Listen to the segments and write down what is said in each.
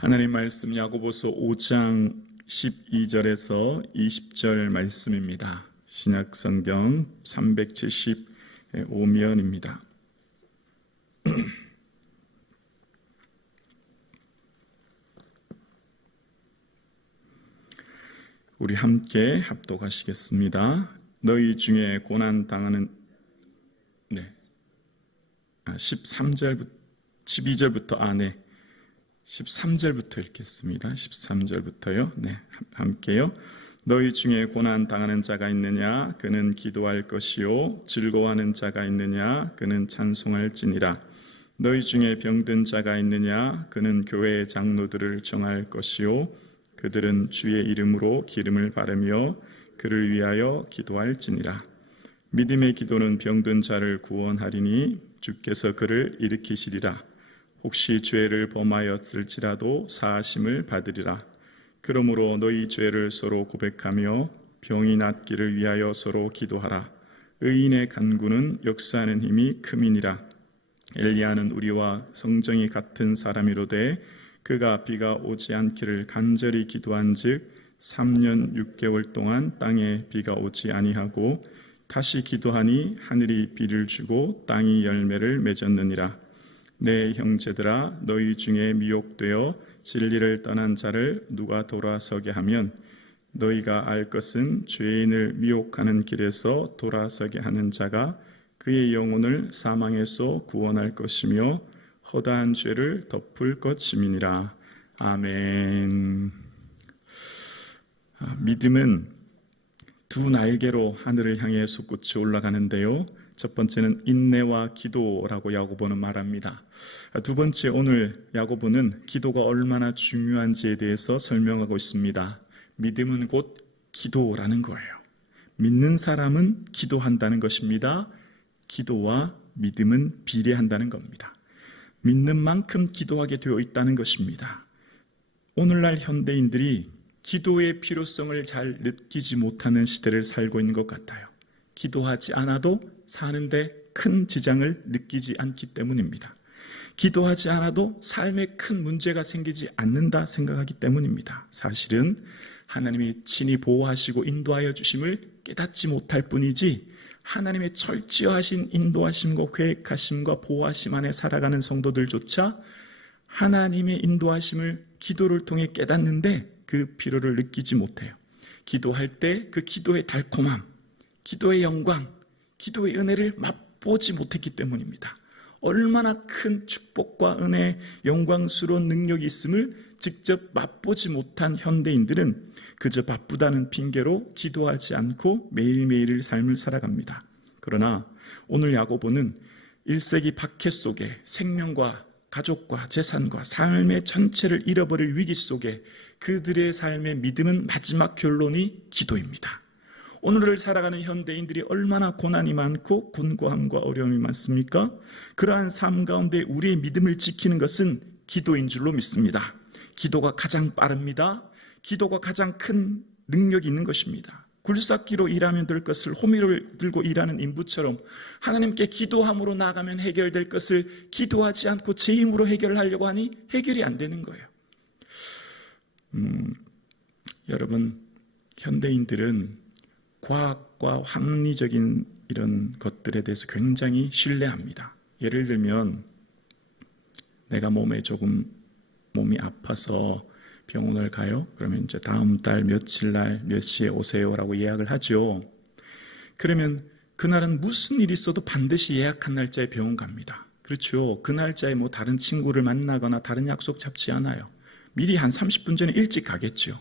하나님 말씀 야고보서 5장 12절에서 20절 말씀입니다. 신약성경 375면입니다. 우리 함께 합독하시겠습니다. 너희 중에 고난 당하는 12절부터 13절부터 읽겠습니다. 13절부터요. 함께요. 너희 중에 고난 당하는 자가 있느냐? 그는 기도할 것이요. 즐거워하는 자가 있느냐? 그는 찬송할지니라. 너희 중에 병든 자가 있느냐? 그는 교회의 장로들을 정할 것이요. 그들은 주의 이름으로 기름을 바르며 그를 위하여 기도할지니라. 믿음의 기도는 병든 자를 구원하리니 주께서 그를 일으키시리라. 혹시 죄를 범하였을지라도 사하심을 받으리라. 그러므로 너희 죄를 서로 고백하며 병이 낫기를 위하여 서로 기도하라. 의인의 간구는 역사하는 힘이 큼이니라. 엘리야는 우리와 성정이 같은 사람이로되 그가 비가 오지 않기를 간절히 기도한즉 3년 6개월 동안 땅에 비가 오지 아니하고 다시 기도하니 하늘이 비를 주고 땅이 열매를 맺었느니라. 내 형제들아, 너희 중에 미혹되어 진리를 떠난 자를 누가 돌아서게 하면 너희가 알 것은 죄인을 미혹하는 길에서 돌아서게 하는 자가 그의 영혼을 사망에서 구원할 것이며 허다한 죄를 덮을 것임이니라. 아멘. 믿음은 두 날개로 하늘을 향해 솟구쳐 올라가는데요. 첫 번째는 인내와 기도라고 야고보는 말합니다. 두 번째, 오늘 야고보는 기도가 얼마나 중요한지에 대해서 설명하고 있습니다. 믿음은 곧 기도라는 거예요. 믿는 사람은 기도한다는 것입니다. 기도와 믿음은 비례한다는 겁니다. 믿는 만큼 기도하게 되어 있다는 것입니다. 오늘날 현대인들이 기도의 필요성을 잘 느끼지 못하는 시대를 살고 있는 것 같아요. 기도하지 않아도 사는데 큰 지장을 느끼지 않기 때문입니다. 기도하지 않아도 삶에 큰 문제가 생기지 않는다 생각하기 때문입니다. 사실은 하나님이 친히 보호하시고 인도하여 주심을 깨닫지 못할 뿐이지 하나님의 철저하신 인도하심과 계획하심과 보호하심 안에 살아가는 성도들조차 하나님의 인도하심을 기도를 통해 깨닫는데 그 필요를 느끼지 못해요. 기도할 때 그 기도의 달콤함, 기도의 영광, 기도의 은혜를 맛보지 못했기 때문입니다. 얼마나 큰 축복과 은혜, 영광스러운 능력이 있음을 직접 맛보지 못한 현대인들은 그저 바쁘다는 핑계로 기도하지 않고 매일매일의 삶을 살아갑니다. 그러나 오늘 야고보는 1세기 박해 속에 생명과 가족과 재산과 삶의 전체를 잃어버릴 위기 속에 그들의 삶의 믿음은 마지막 결론이 기도입니다. 오늘을 살아가는 현대인들이 얼마나 고난이 많고 곤고함과 어려움이 많습니까? 그러한 삶 가운데 우리의 믿음을 지키는 것은 기도인 줄로 믿습니다. 기도가 가장 빠릅니다. 기도가 가장 큰 능력이 있는 것입니다. 굴삭기로 일하면 될 것을 호미를 들고 일하는 인부처럼 하나님께 기도함으로 나아가면 해결될 것을 기도하지 않고 제 힘으로 해결하려고 하니 해결이 안 되는 거예요. 여러분, 현대인들은 과학과 합리적인 이런 것들에 대해서 굉장히 신뢰합니다. 예를 들면 내가 몸이 아파서 병원을 가요. 그러면 이제 다음 달 며칠 날 몇 시에 오세요라고 예약을 하죠. 그러면 그날은 무슨 일이 있어도 반드시 예약한 날짜에 병원 갑니다. 그렇죠. 그 날짜에 다른 친구를 만나거나 다른 약속 잡지 않아요. 미리 한 30분 전에 일찍 가겠죠.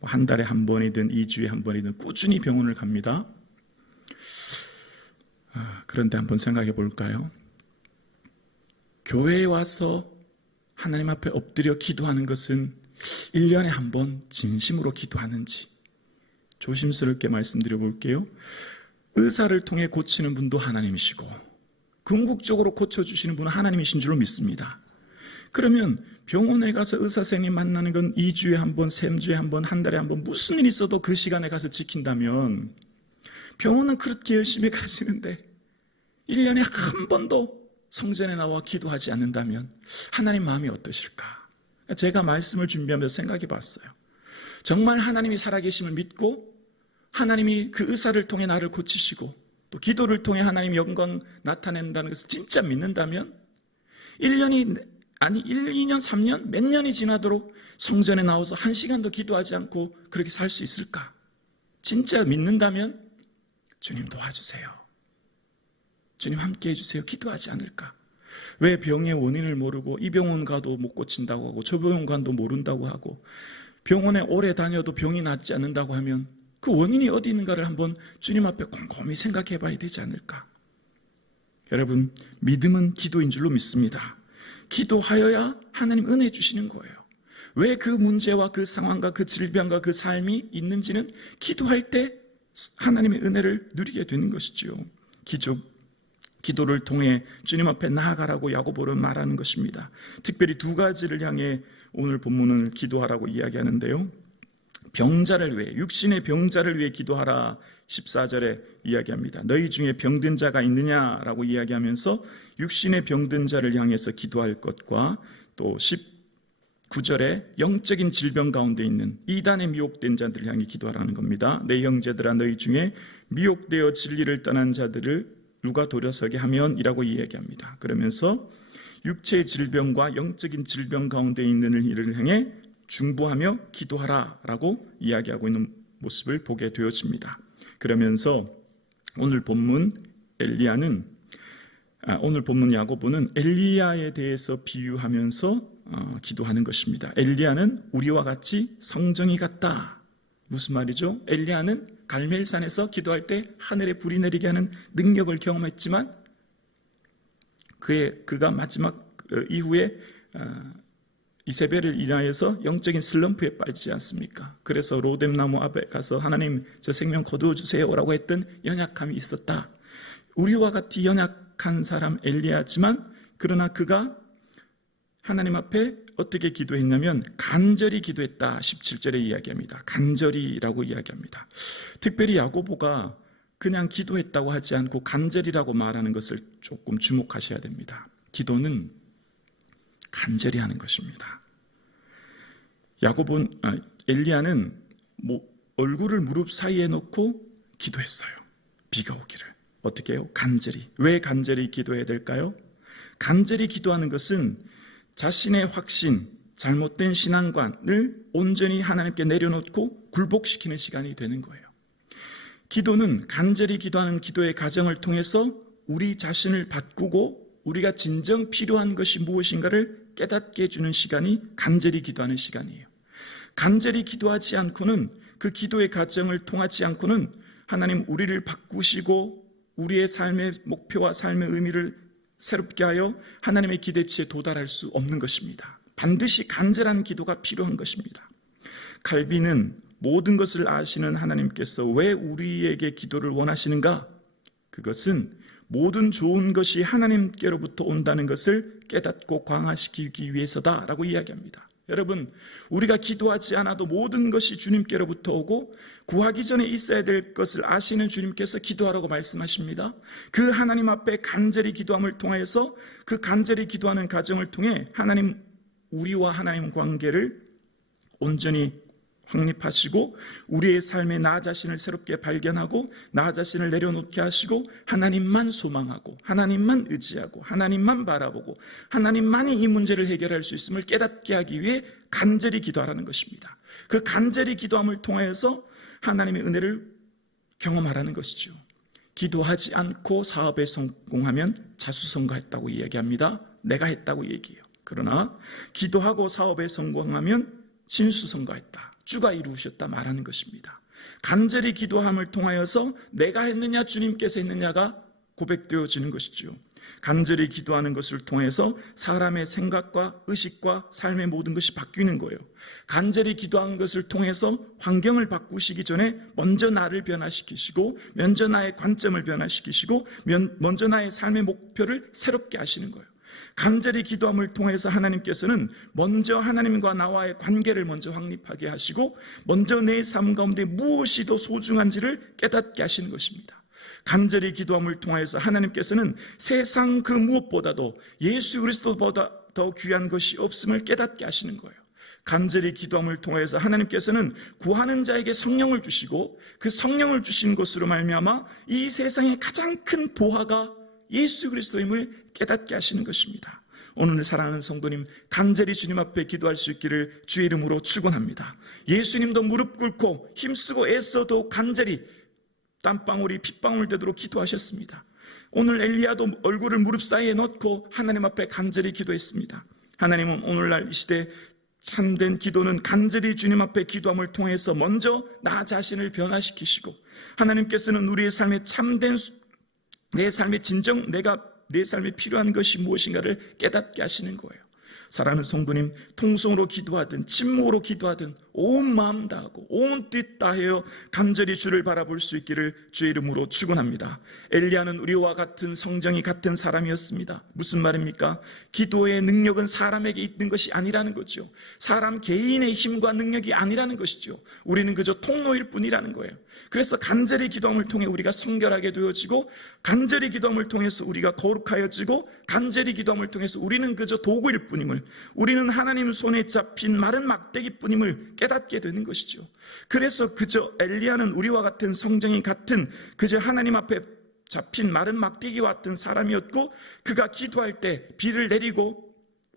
한 달에 한 번이든 2주에 한 번이든 꾸준히 병원을 갑니다. 그런데 한번 생각해 볼까요? 교회에 와서 하나님 앞에 엎드려 기도하는 것은 1년에 한 번 진심으로 기도하는지 조심스럽게 말씀드려 볼게요. 의사를 통해 고치는 분도 하나님이시고 궁극적으로 고쳐주시는 분은 하나님이신 줄로 믿습니다. 그러면 병원에 가서 의사 선생님 만나는 건 2주에 한 번, 3주에 한 번, 한 달에 한 번 무슨 일이 있어도 그 시간에 가서 지킨다면 병원은 그렇게 열심히 가시는데 1년에 한 번도 성전에 나와 기도하지 않는다면 하나님 마음이 어떠실까? 제가 말씀을 준비하면서 생각해 봤어요. 정말 하나님이 살아계심을 믿고 하나님이 그 의사를 통해 나를 고치시고 또 기도를 통해 하나님 영광 나타낸다는 것을 진짜 믿는다면 1년이 아니 1, 2년, 3년 몇 년이 지나도록 성전에 나와서 1시간도 기도하지 않고 그렇게 살 수 있을까? 진짜 믿는다면 주님 도와주세요. 주님 함께 해주세요. 기도하지 않을까? 왜 병의 원인을 모르고 이 병원 가도 못 고친다고 하고 저 병원 가도 모른다고 하고 병원에 오래 다녀도 병이 낫지 않는다고 하면 그 원인이 어디 있는가를 한번 주님 앞에 곰곰이 생각해 봐야 되지 않을까? 여러분, 믿음은 기도인 줄로 믿습니다. 기도하여야 하나님 은혜 주시는 거예요. 왜 그 문제와 그 상황과 그 질병과 그 삶이 있는지는 기도할 때 하나님의 은혜를 누리게 되는 것이죠. 기도를 통해 주님 앞에 나아가라고 야고보는 말하는 것입니다. 특별히 두 가지를 향해 오늘 본문은 기도하라고 이야기하는데요. 병자를 위해, 육신의 병자를 위해 기도하라 14절에 이야기합니다. 너희 중에 병든 자가 있느냐라고 이야기하면서 육신의 병든 자를 향해서 기도할 것과 또 19절에 영적인 질병 가운데 있는 이단에 미혹된 자들을 향해 기도하라는 겁니다. 내 형제들아 너희 중에 미혹되어 진리를 떠난 자들을 누가 돌아서게 하면 이라고 이야기합니다. 그러면서 육체의 질병과 영적인 질병 가운데 있는 이를 향해 중보하며 기도하라라고 이야기하고 있는 모습을 보게 되어집니다. 그러면서 오늘 본문 야고보는 엘리야에 대해서 비유하면서 기도하는 것입니다. 엘리야는 우리와 같이 성정이 같다. 무슨 말이죠? 엘리야는 갈멜산에서 기도할 때 하늘에 불이 내리게 하는 능력을 경험했지만 그가 마지막 이후에 이세벨을 인하여서 영적인 슬럼프에 빠지지 않습니까? 그래서 로뎀나무 앞에 가서 하나님 저 생명 거두어 주세요라고 했던 연약함이 있었다. 우리와 같이 연약한 사람 엘리야지만 그러나 그가 하나님 앞에 어떻게 기도했냐면 간절히 기도했다. 17절에 이야기합니다. 간절히라고 이야기합니다. 특별히 야고보가 그냥 기도했다고 하지 않고 간절히라고 말하는 것을 조금 주목하셔야 됩니다. 기도는 간절히 하는 것입니다. 엘리야는 얼굴을 무릎 사이에 놓고 기도했어요. 비가 오기를. 어떻게 해요? 간절히. 왜 간절히 기도해야 될까요? 간절히 기도하는 것은 자신의 확신, 잘못된 신앙관을 온전히 하나님께 내려놓고 굴복시키는 시간이 되는 거예요. 기도는 간절히 기도하는 기도의 과정을 통해서 우리 자신을 바꾸고 우리가 진정 필요한 것이 무엇인가를 깨닫게 해주는 시간이 간절히 기도하는 시간이에요. 간절히 기도하지 않고는 그 기도의 과정을 통하지 않고는 하나님 우리를 바꾸시고 우리의 삶의 목표와 삶의 의미를 새롭게 하여 하나님의 기대치에 도달할 수 없는 것입니다. 반드시 간절한 기도가 필요한 것입니다. 칼빈은 모든 것을 아시는 하나님께서 왜 우리에게 기도를 원하시는가? 그것은 모든 좋은 것이 하나님께로부터 온다는 것을 깨닫고 강화시키기 위해서다라고 이야기합니다. 여러분, 우리가 기도하지 않아도 모든 것이 주님께로부터 오고 구하기 전에 있어야 될 것을 아시는 주님께서 기도하라고 말씀하십니다. 그 하나님 앞에 간절히 기도함을 통해서 그 간절히 기도하는 과정을 통해 하나님, 우리와 하나님 관계를 온전히 확립하시고 우리의 삶에 나 자신을 새롭게 발견하고 나 자신을 내려놓게 하시고 하나님만 소망하고 하나님만 의지하고 하나님만 바라보고 하나님만이 이 문제를 해결할 수 있음을 깨닫게 하기 위해 간절히 기도하라는 것입니다. 그 간절히 기도함을 통해서 하나님의 은혜를 경험하라는 것이죠. 기도하지 않고 사업에 성공하면 자수성가했다고 이야기합니다. 내가 했다고 얘기해요. 그러나 기도하고 사업에 성공하면 신수성가했다. 주가 이루셨다 말하는 것입니다. 간절히 기도함을 통하여서 내가 했느냐 주님께서 했느냐가 고백되어지는 것이죠. 간절히 기도하는 것을 통해서 사람의 생각과 의식과 삶의 모든 것이 바뀌는 거예요. 간절히 기도하는 것을 통해서 환경을 바꾸시기 전에 먼저 나를 변화시키시고 먼저 나의 관점을 변화시키시고 먼저 나의 삶의 목표를 새롭게 하시는 거예요. 간절히 기도함을 통해서 하나님께서는 먼저 하나님과 나와의 관계를 먼저 확립하게 하시고 먼저 내 삶 가운데 무엇이 더 소중한지를 깨닫게 하시는 것입니다. 간절히 기도함을 통해서 하나님께서는 세상 그 무엇보다도 예수 그리스도보다 더 귀한 것이 없음을 깨닫게 하시는 거예요. 간절히 기도함을 통해서 하나님께서는 구하는 자에게 성령을 주시고 그 성령을 주신 것으로 말미암아 이 세상의 가장 큰 보화가 예수 그리스도임을 깨닫게 하시는 것입니다. 오늘 사랑하는 성도님, 간절히 주님 앞에 기도할 수 있기를 주의 이름으로 축원합니다. 예수님도 무릎 꿇고 힘쓰고 애써도 간절히 땀방울이 핏방울 되도록 기도하셨습니다. 오늘 엘리야도 얼굴을 무릎 사이에 넣고 하나님 앞에 간절히 기도했습니다. 하나님은 오늘날 이 시대 참된 기도는 간절히 주님 앞에 기도함을 통해서 먼저 나 자신을 변화시키시고, 하나님께서는 우리의 삶에 참된 내 삶의 진정 내 삶에 필요한 것이 무엇인가를 깨닫게 하시는 거예요. 사랑하는 성도님, 통성으로 기도하든 침묵으로 기도하든 온 마음 다하고 온 뜻 다하여 간절히 주를 바라볼 수 있기를 주의 이름으로 축원합니다. 엘리야는 우리와 같은 성정이 같은 사람이었습니다. 무슨 말입니까? 기도의 능력은 사람에게 있는 것이 아니라는 거죠. 사람 개인의 힘과 능력이 아니라는 것이죠. 우리는 그저 통로일 뿐이라는 거예요. 그래서 간절히 기도함을 통해 우리가 성결하게 되어지고, 간절히 기도함을 통해서 우리가 거룩하여지고, 간절히 기도함을 통해서 우리는 그저 도구일 뿐임을, 우리는 하나님 손에 잡힌 마른 막대기 뿐임을 깨닫게 되는 것이죠. 그래서 그저 엘리야는 우리와 같은 성정이 같은 그저 하나님 앞에 잡힌 마른 막대기와 같은 사람이었고, 그가 기도할 때 비를 내리고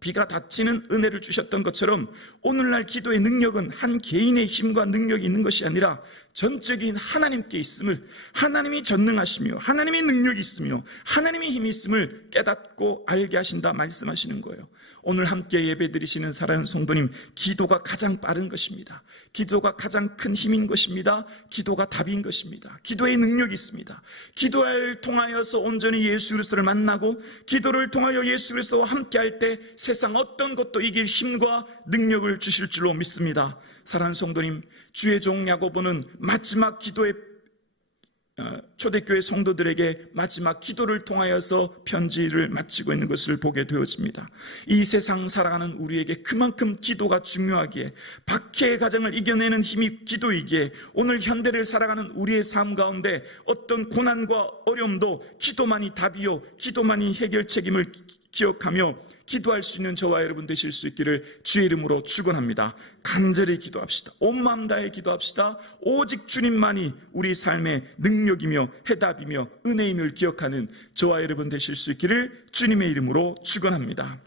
비가 닥치는 은혜를 주셨던 것처럼 오늘날 기도의 능력은 한 개인의 힘과 능력이 있는 것이 아니라 전적인 하나님께 있음을, 하나님이 전능하시며 하나님의 능력이 있으며 하나님의 힘이 있음을 깨닫고 알게 하신다 말씀하시는 거예요. 오늘 함께 예배드리시는 사랑하는 성도님, 기도가 가장 빠른 것입니다. 기도가 가장 큰 힘인 것입니다. 기도가 답인 것입니다. 기도의 능력이 있습니다. 기도를 통하여서 온전히 예수 그리스도를 만나고, 기도를 통하여 예수 그리스도와 함께할 때 세상 어떤 것도 이길 힘과 능력을 주실 줄로 믿습니다. 사랑하는 성도님, 주의 종 야고보는 마지막 기도의 초대교회 성도들에게 마지막 기도를 통하여서 편지를 마치고 있는 것을 보게 되어집니다. 이 세상 살아가는 우리에게 그만큼 기도가 중요하기에, 박해의 가정을 이겨내는 힘이 기도이기에, 오늘 현대를 살아가는 우리의 삶 가운데 어떤 고난과 어려움도 기도만이 답이요 기도만이 해결책임을 기억하며 기도할 수 있는 저와 여러분 되실 수 있기를 주의 이름으로 축원합니다. 간절히 기도합시다. 온 마음 다해 기도합시다. 오직 주님만이 우리 삶의 능력이며 해답이며 은혜임을 기억하는 저와 여러분 되실 수 있기를 주님의 이름으로 축원합니다.